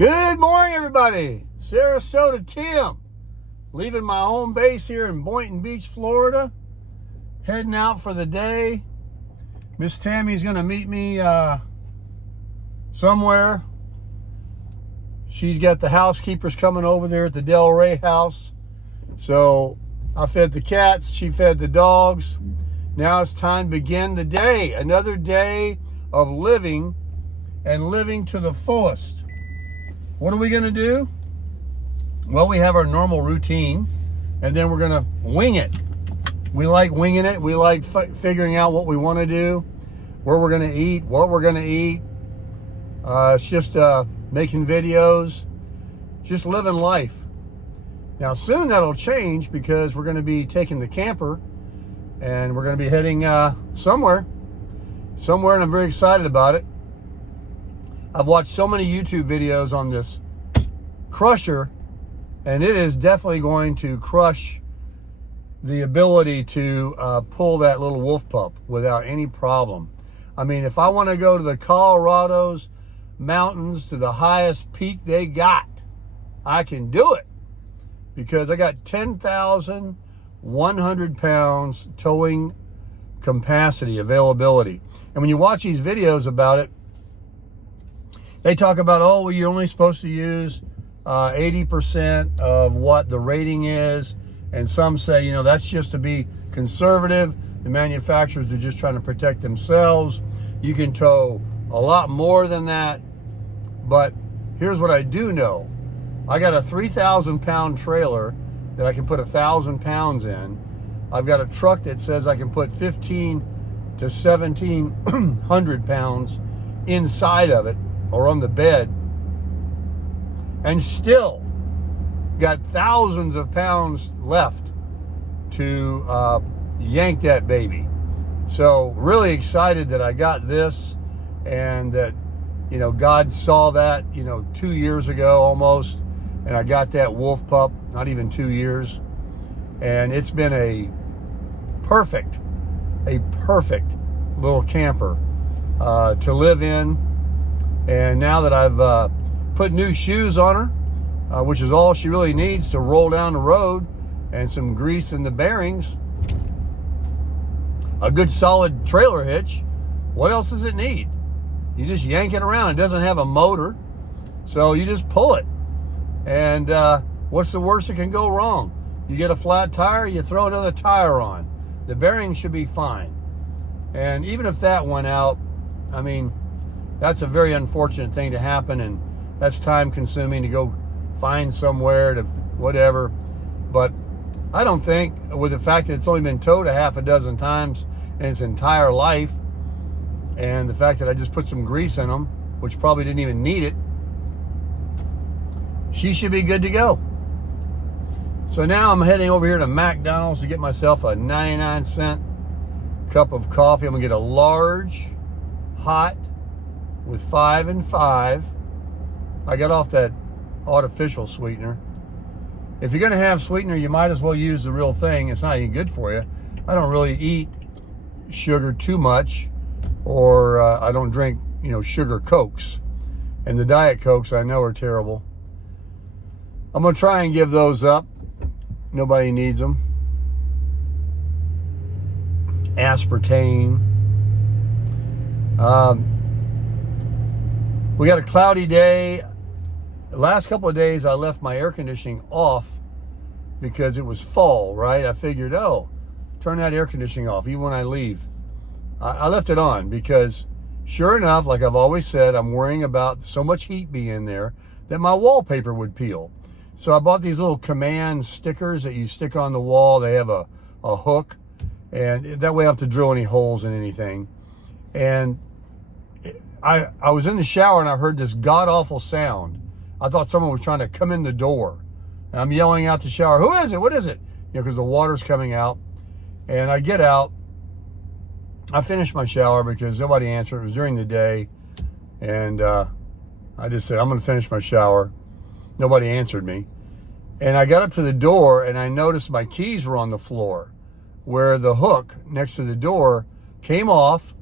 Good morning, everybody. Sarasota Tim, leaving my home base here in Boynton Beach, Florida, heading out for the day. Miss Tammy's going to meet me somewhere. She's got the housekeepers coming over there at the Del Rey house. So I fed the cats, she fed the dogs. Now it's time to begin the day. Another day of living and living to the fullest. What are we going to do? Well, we have our normal routine, and then we're going to wing it. We like winging it. We like figuring out what we want to do, where we're going to eat, what we're going to eat. It's just making videos, just living life. Now, soon that'll change because we're going to be taking the camper, and we're going to be heading somewhere, and I'm very excited about it. I've watched so many YouTube videos on this crusher, and it is definitely going to crush the ability to pull that little wolf pup without any problem. I mean, if I want to go to the Colorado's mountains, to the highest peak they got, I can do it because I got 10,100 pounds towing capacity availability. And when you watch these videos about it, they talk about, oh, well, you're only supposed to use 80% of what the rating is. And some say, you know, that's just to be conservative. The manufacturers are just trying to protect themselves. You can tow a lot more than that. But here's what I do know. I got a 3,000 pound trailer that I can put 1,000 pounds in. I've got a truck that says I can put 1,500 to 1,700 pounds inside of it, or on the bed, and still got thousands of pounds left to yank that baby. So really excited that I got this, and that, you know, God saw that, you know, 2 years ago almost, and I got that wolf pup, not even 2 years, and it's been a perfect little camper to live in. And now that I've put new shoes on her, which is all she really needs to roll down the road, and some grease in the bearings, a good solid trailer hitch, what else does it need? You just yank it around. It doesn't have a motor, so you just pull it. And what's the worst that can go wrong? You get a flat tire, you throw another tire on. The bearings should be fine. And even if that went out, I mean, that's a very unfortunate thing to happen, and that's time consuming to go find somewhere to whatever. But I don't think, with the fact that it's only been towed a half a dozen times in its entire life, and the fact that I just put some grease in them, which probably didn't even need it, she should be good to go. So now I'm heading over here to McDonald's to get myself a 99-cent cup of coffee. I'm gonna get a large, hot, with 5 and 5. I got off that artificial sweetener. If you're going to have sweetener, you might as well use the real thing. It's not even good for you. I don't really eat sugar too much, or I don't drink, you know, sugar Cokes. And the Diet Cokes I know are terrible. I'm going to try and give those up. Nobody needs them. Aspartame. We got a cloudy day. The last couple of days I left my air conditioning off because it was fall, right? I figured, oh, turn that air conditioning off even when I leave. I left it on because, sure enough, like I've always said, I'm worrying about so much heat being in there that my wallpaper would peel. So I bought these little Command stickers that you stick on the wall. They have a hook, and that way I don't have to drill any holes in anything. And I was in the shower and I heard this god-awful sound. I thought someone was trying to come in the door. And I'm yelling out the shower, who is it? What is it? You know, because the water's coming out. And I get out. I finished my shower because nobody answered. It was during the day. And I just said, I'm going to finish my shower. Nobody answered me. And I got up to the door and I noticed my keys were on the floor, where the hook next to the door came off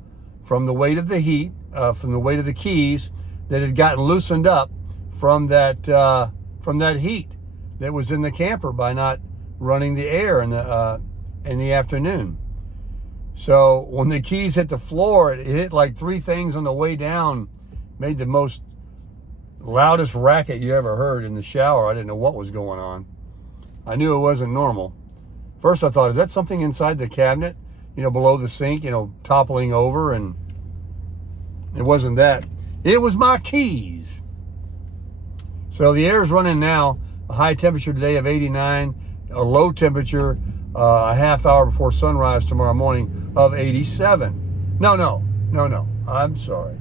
from the weight of the heat, from the weight of the keys that had gotten loosened up from that heat that was in the camper by not running the air in the afternoon. So when the keys hit the floor, it hit like 3 things on the way down, made the most loudest racket you ever heard in the shower. I didn't know what was going on. I knew it wasn't normal. First I thought, is that something inside the cabinet, below the sink, toppling over? And it wasn't that. It was my keys. So the air is running now. A high temperature today of 89, a low temperature a half hour before sunrise tomorrow morning of 87. No. I'm sorry.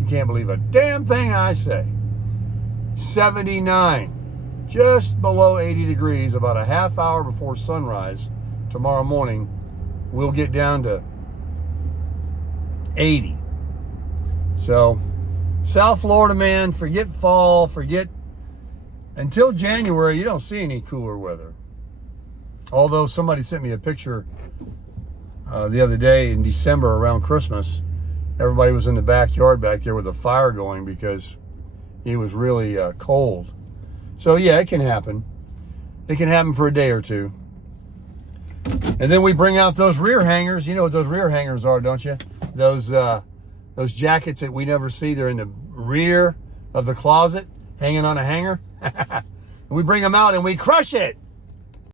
You can't believe a damn thing I say. 79. Just below 80 degrees, about a half hour before sunrise tomorrow morning. We'll get down to 80. So, South Florida, man, forget fall, until January, you don't see any cooler weather. Although somebody sent me a picture the other day in December around Christmas. Everybody was in the backyard back there with a fire going because it was really cold. So yeah, it can happen. It can happen for a day or two. And then we bring out those rear hangers. You know what those rear hangers are, don't you? Those jackets that we never see. They're in the rear of the closet, hanging on a hanger. We bring them out and we crush it.